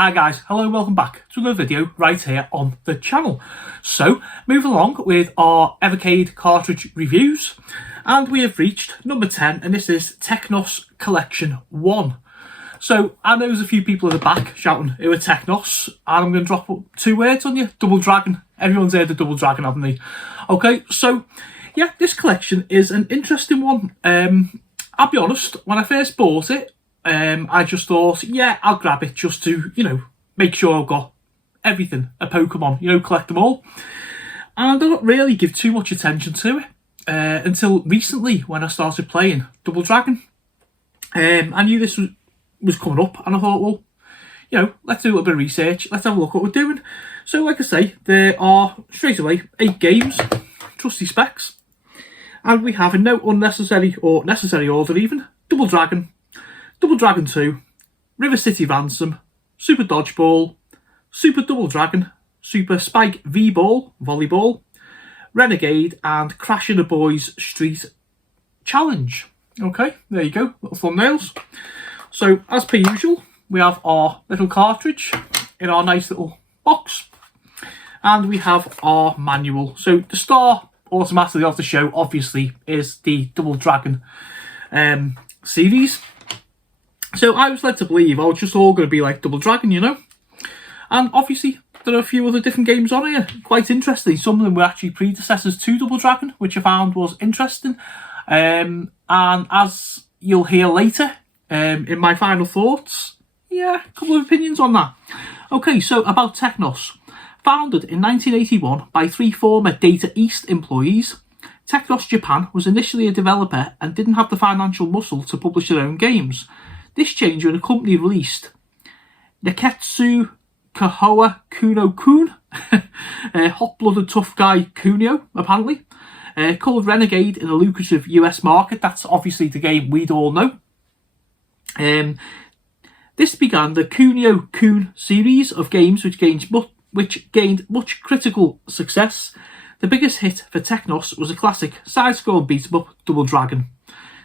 Hi guys, hello and welcome back to another video right here on the channel. So, moving along with our Evercade Cartridge reviews, and we have reached number 10, and this is Technos Collection 1. So, I know there's a few people at the back shouting, who are Technos, and I'm going to drop two words on you, Double Dragon. Everyone's heard of Double Dragon, haven't they? Okay, so, yeah, this collection is an interesting one. I'll be honest, when I first bought it, I just thought, yeah, I'll grab it just to, make sure I've got everything, a Pokemon, collect them all. And I don't really give too much attention to it until recently when I started playing Double Dragon. I knew this was coming up and I thought, well, let's do a little bit of research, let's have a look what we're doing. So like I say, there are straight away 8 games, trusty specs, and we have in no unnecessary or necessary order even, Double Dragon, Double Dragon 2, River City Ransom, Super Dodgeball, Super Double Dragon, Super Spike V-Ball, Volleyball, Renegade, and Crash in the Boys Street Challenge. Okay, there you go, little thumbnails. So, as per usual, we have our little cartridge in our nice little box, and we have our manual. So, the star automatically of the show, obviously, is the Double Dragon series. So I was led to believe I was just all going to be like Double Dragon, And obviously, there are a few other different games on here. Quite interesting. Some of them were actually predecessors to Double Dragon, which I found was interesting. And as you'll hear later, in my final thoughts, yeah, a couple of opinions on that. Okay, so about Technos. Founded in 1981 by 3 former Data East employees, Technos Japan was initially a developer and didn't have the financial muscle to publish their own games. This changed when the company released Neketsu Kahoa Kuno-kun, hot-blooded tough guy Kunio, apparently, called Renegade in a lucrative US market. That's obviously the game we'd all know. This began the Kunio-kun series of games which gained much critical success. The biggest hit for Technos was a classic side-scrolling beat-em-up Double Dragon.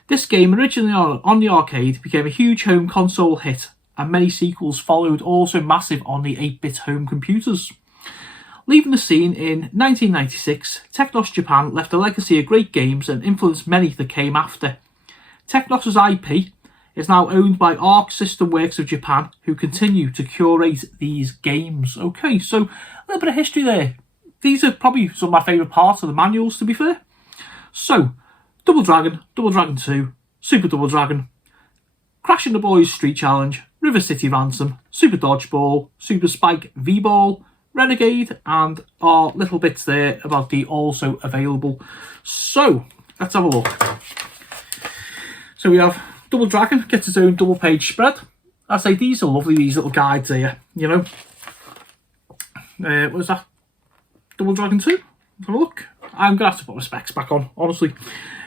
This game, originally on the arcade, became a huge home console hit, and many sequels followed, also massive on the 8-bit home computers. Leaving the scene in 1996, Technos Japan left a legacy of great games and influenced many that came after. Technos' IP is now owned by Arc System Works of Japan, who continue to curate these games. Okay, so a little bit of history there. These are probably some of my favourite parts of the manuals, to be fair. So, Double Dragon 2, Super Double Dragon, Crash in the Boys Street Challenge, River City Ransom, Super Dodgeball, Super Spike V-Ball, Renegade, and our little bits there about the also available. So, let's have a look. So we have Double Dragon, gets its own double page spread. I say these are lovely, these little guides here, what was that? Double Dragon 2? Let's have a look. I'm going to have to put my specs back on, honestly.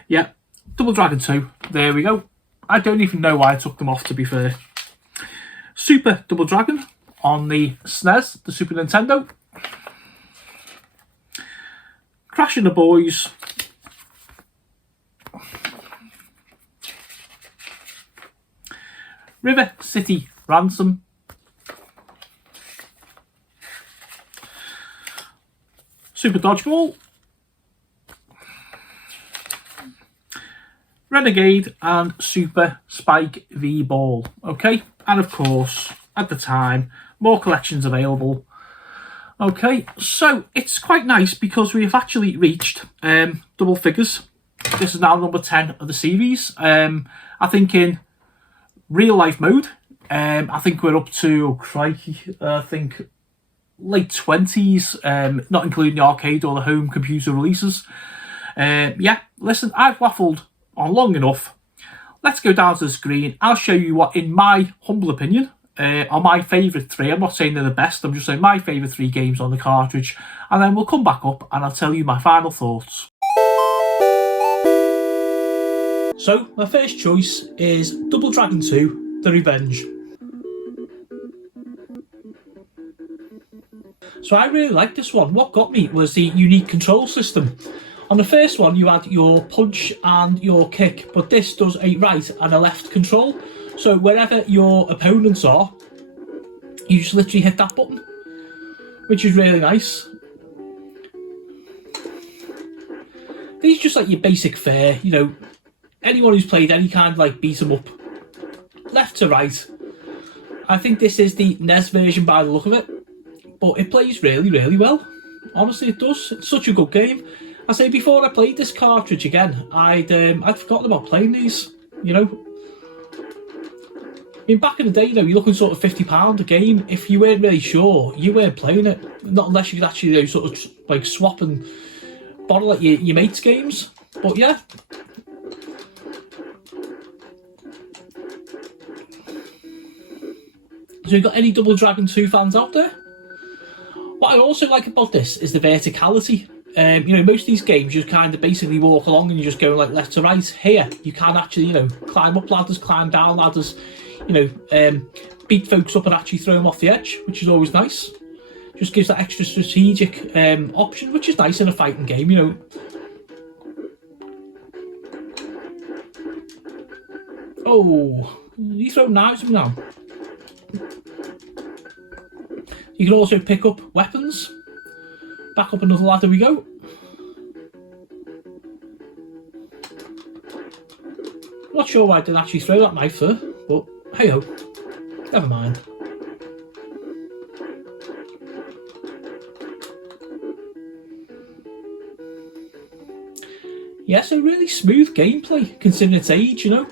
Yeah, Double Dragon 2, there we go. I don't even know why I took them off, to be fair. Super Double Dragon on the SNES, the Super Nintendo. Crash in the Boys. River City Ransom. Super Dodgeball. Renegade, and Super Spike V-Ball. Okay, and of course, at the time, more collections available. Okay, so it's quite nice because we have actually reached double figures. This is now number 10 of the series. I think in real life mode, I think we're up to, I think late 20s, not including the arcade or the home computer releases. Yeah, listen, I've waffled on long enough. Let's go down to the screen. I'll show you what, in my humble opinion, are my favourite 3. I'm not saying they're the best, I'm just saying my favourite 3 games on the cartridge, and then we'll come back up and I'll tell you my final thoughts. So, my first choice is Double Dragon 2, The Revenge. So I really liked this one. What got me was the unique control system. On the first one, you had your punch and your kick, but this does a right and a left control. So wherever your opponents are, You just literally hit that button, which is really nice. These are just like your basic fare, you know, anyone who's played any kind of like beat 'em up, left to right. I think this is the NES version by the look of it, but it plays really, really well. Honestly, it does. It's such a good game. I say before I played this cartridge again, I'd forgotten about playing these. You know, I mean, back in the day, you know, you're looking sort of £50 a game. If you weren't really sure, you weren't playing it. Not unless you could actually, you know, sort of like swap and borrow like your mates' games. But yeah. So you got any Double Dragon 2 fans out there? What I also like about this is the verticality. You know, most of these games you just kind of basically walk along and you're just going like left to right. Here, you can actually, you know, climb up ladders, climb down ladders, you know, beat folks up and actually throw them off the edge, which is always nice. Just gives that extra strategic option, which is nice in a fighting game, you know. Oh, you throw knives at me now. You can also pick up weapons. Back up another ladder we go. Not sure why I didn't actually throw that knife there, but hey ho, never mind. Yeah, so really smooth gameplay considering its age, you know.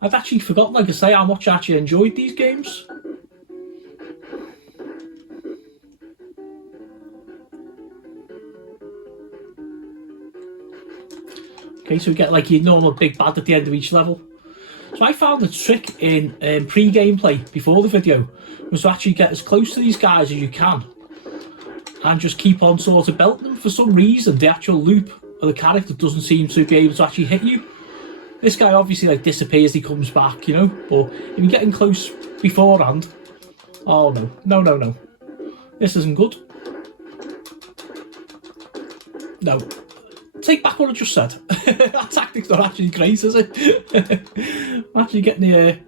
I'd actually forgotten, like I say, how much I actually enjoyed these games. Okay, so we get like your normal big bad at the end of each level. So I found the trick in pre-gameplay before the video was to actually get as close to these guys as you can and just keep on sort of belting them. For some reason, the actual loop of the character doesn't seem to be able to actually hit you. This guy obviously like disappears, he comes back, you know, but if you're getting close beforehand, oh no, no, no, no. This isn't good. No. Take back what I just said. That tactic's not actually great, is it? I'm actually getting the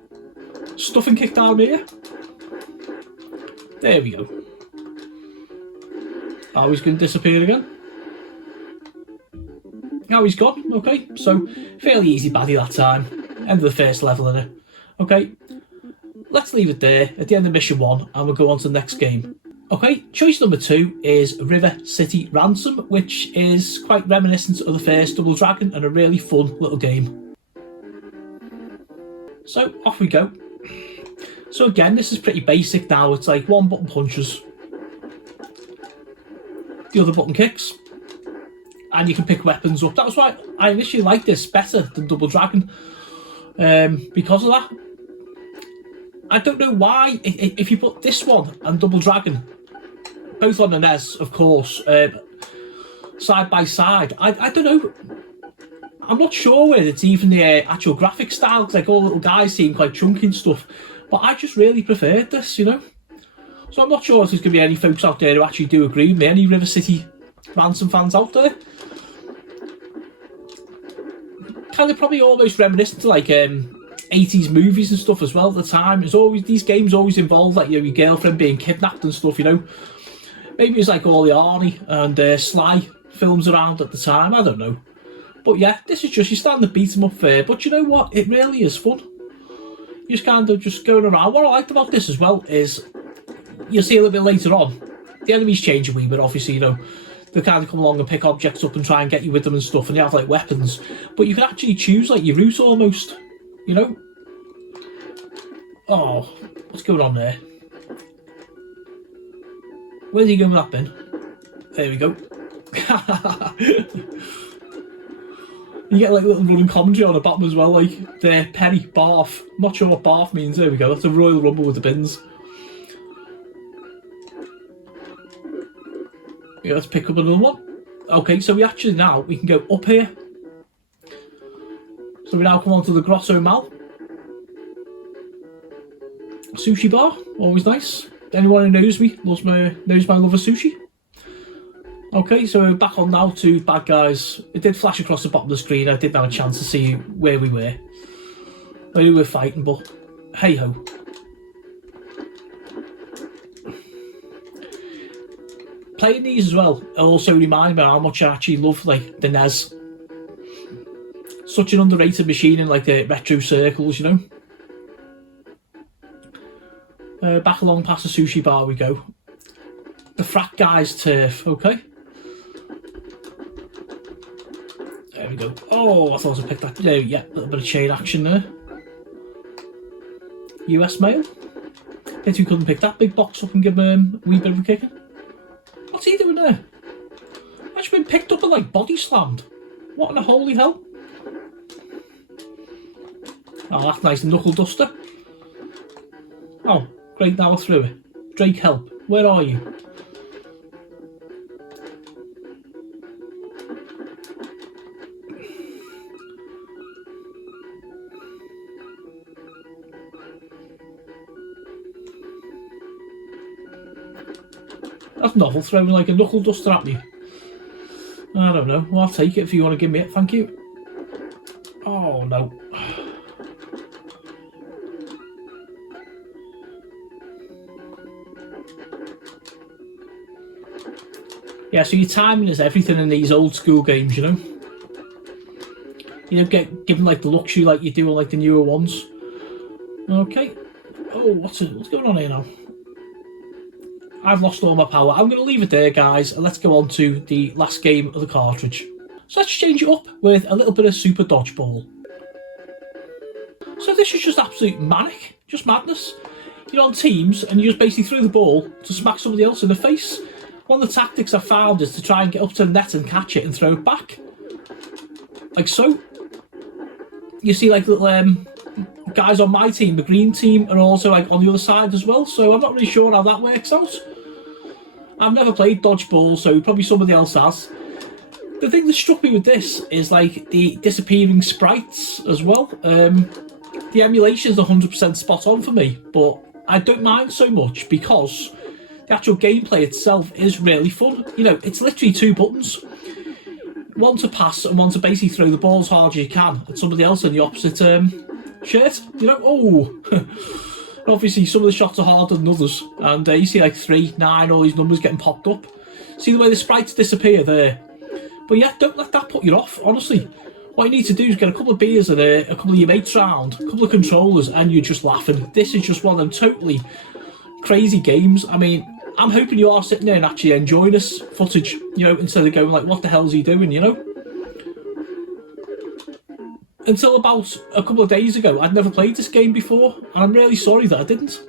stuffing kicked out of here. There we go. Oh, he's going to disappear again. Now he's gone. Okay, so fairly easy baddie that time. End of the first level, innit? Okay, let's leave it there at the end of mission 1 and we'll go on to the next game. Okay, choice number 2 is River City Ransom, which is quite reminiscent of the first Double Dragon and a really fun little game. So, off we go. So again, this is pretty basic now. It's like one button punches, the other button kicks, and you can pick weapons up. That was why I initially liked this better than Double Dragon, because of that. I don't know why, if you put this one and Double Dragon, both on the NES, of course, side by side, I don't know. I'm not sure whether it's even the actual graphic style, because like all little guys seem quite chunky and stuff, but I just really preferred this, you know. So I'm not sure if there's going to be any folks out there who actually do agree with me, any River City Ransom fans out there. Kind of probably almost reminiscent to like 80s movies and stuff as well at the time. It's always, these games always involve like, you know, your girlfriend being kidnapped and stuff, you know. Maybe it's like all the Arnie and Sly films around at the time, I don't know. But yeah, this is just your standard beat 'em up fare, but you know what, it really is fun. You're just kind of just going around. What I liked about this as well is, you'll see a little bit later on, the enemies change a wee bit, obviously, you know. They kind of come along and pick objects up and try and get you with them and stuff, and you have like weapons. But you can actually choose like your route almost, you know. Oh, what's going on there? Where's he going with that bin? There we go. You get like little running commentary on the bottom as well, like the penny, barf. I'm not sure what barf means. There we go. That's a Royal Rumble with the bins. Yeah, let's pick up another one. Okay, so we actually now, we can go up here. So we now come on to the Grosso Mal. Sushi bar, always nice. Anyone who knows me knows my love of sushi. Okay, so we're back on now to bad guys. It did flash across the bottom of the screen. I didn't have a chance to see where we were. I knew we were fighting, but hey ho. playing these as well also reminds me how much I actually love like the NES. Such an underrated machine in like the retro circles, you know. Back along past the sushi bar we go. The frat guy's turf, okay. There we go. Oh, I thought I picked that. Yeah, a little bit of chain action there. US mail. Bet you couldn't pick that big box up and give him a wee bit of a kicking. What's he doing there? Actually been picked up and like body slammed. What in the holy hell? Oh, that's nice. Knuckle duster. Oh, great, now we're through it. Drake, help. Where are you? That's novel, throwing like a knuckle duster at me. I don't know. Well, I'll take it if you want to give me it. Thank you. Oh, no. Yeah, so your timing is everything in these old school games, you know? You don't given like the luxury like you do on like the newer ones. Okay. Oh, what's going on here now? I've lost all my power. I'm going to leave it there, guys, and let's go on to the last game of the cartridge. So let's change it up with a little bit of Super Dodgeball. So this is just absolute manic, just madness. You're on teams, and you just basically throw the ball to smack somebody else in the face. One of the tactics I found is to try and get up to the net and catch it and throw it back. Like so. You see like little guys on my team, the green team, are also like on the other side as well, so I'm not really sure how that works out. I've never played dodgeball, so probably somebody else has. The thing that struck me with this is like the disappearing sprites as well. The emulation is 100% spot on for me, but I don't mind so much because the actual gameplay itself is really fun. You know, it's literally two buttons. One to pass and one to basically throw the ball as hard as you can at somebody else in the opposite shirt. You know, oh! Obviously some of the shots are harder than others, and you see like 3, 9, all these numbers getting popped up. See the way the sprites disappear there? But yeah, don't let that put you off, honestly. What you need to do is get a couple of beers and a couple of your mates round, a couple of controllers, and you're just laughing. This is just one of them totally crazy games. I mean, I'm hoping you are sitting there and actually enjoying this footage, you know, instead of going like, what the hell's he doing, you know? Until about a couple of days ago, I'd never played this game before, and I'm really sorry that I didn't.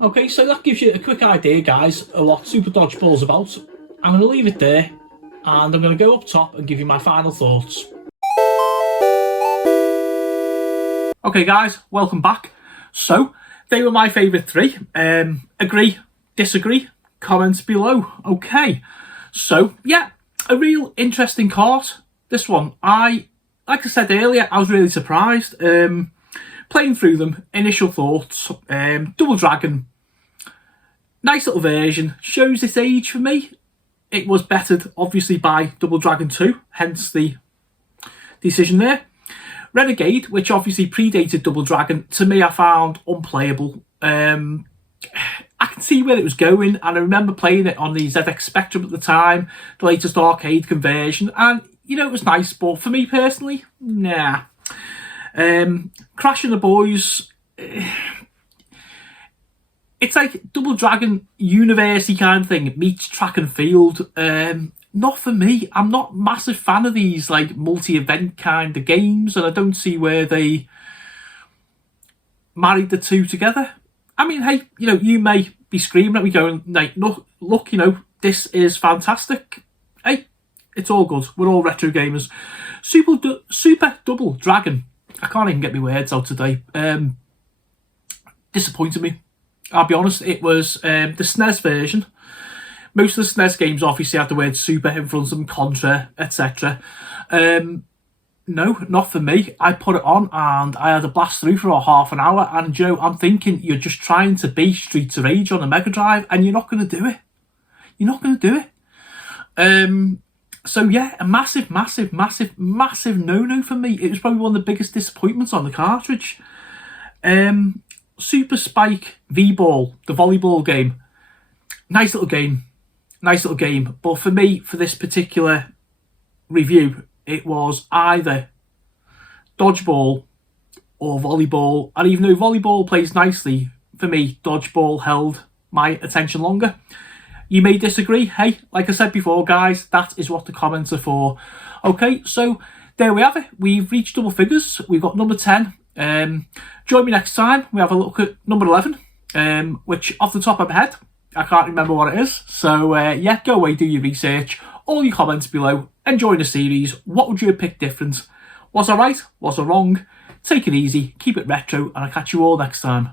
Okay, so that gives you a quick idea, guys, of what Super Dodgeball's about. I'm going to leave it there, and I'm going to go up top and give you my final thoughts. Okay, guys, welcome back. So, they were my favourite 3. Agree, disagree, comments below. Okay. So, yeah, a real interesting cart, this one. Like I said earlier, I was really surprised. Playing through them, initial thoughts, Double Dragon, nice little version, shows its age for me. It was bettered, obviously, by Double Dragon 2, hence the decision there. Renegade, which obviously predated Double Dragon, to me I found unplayable. I can see where it was going, and I remember playing it on the ZX Spectrum at the time, the latest arcade conversion, and, you know, it was nice, but for me personally, nah. Crash and the Boys, it's like Double Dragon university kind of thing. It meets track and field. Not for me. I'm not a massive fan of these like multi-event kind of games, and I don't see where they married the two together. I mean, hey, you know, you may be screaming at me going, like, look, you know, this is fantastic. Hey, it's all good. We're all retro gamers. Super Double Dragon. I can't even get my words out today. Disappointed me. I'll be honest, it was the SNES version. Most of the SNES games obviously had the word super in front of them, Contra, etc. No, not for me. I put it on and I had a blast through for a half an hour, and you know, I'm thinking you're just trying to be Streets of Rage on a Mega Drive, and you're not going to do it. You're not going to do it. So yeah, a massive no-no for me. It was probably one of the biggest disappointments on the cartridge. Super Spike V-Ball, the volleyball game. Nice little game. Nice little game. But for me, for this particular review, it was either dodgeball or volleyball. And even though volleyball plays nicely, for me, dodgeball held my attention longer. You may disagree. Hey, like I said before, guys, that is what the comments are for. Okay, so there we have it. We've reached double figures. We've got number 10. Join me next time. We have a look at number 11, which off the top of my head, I can't remember what it is. So yeah, go away, do your research. All your comments below. Enjoy the series. What would you have picked different? Was I right? Was I wrong? Take it easy, keep it retro, and I'll catch you all next time.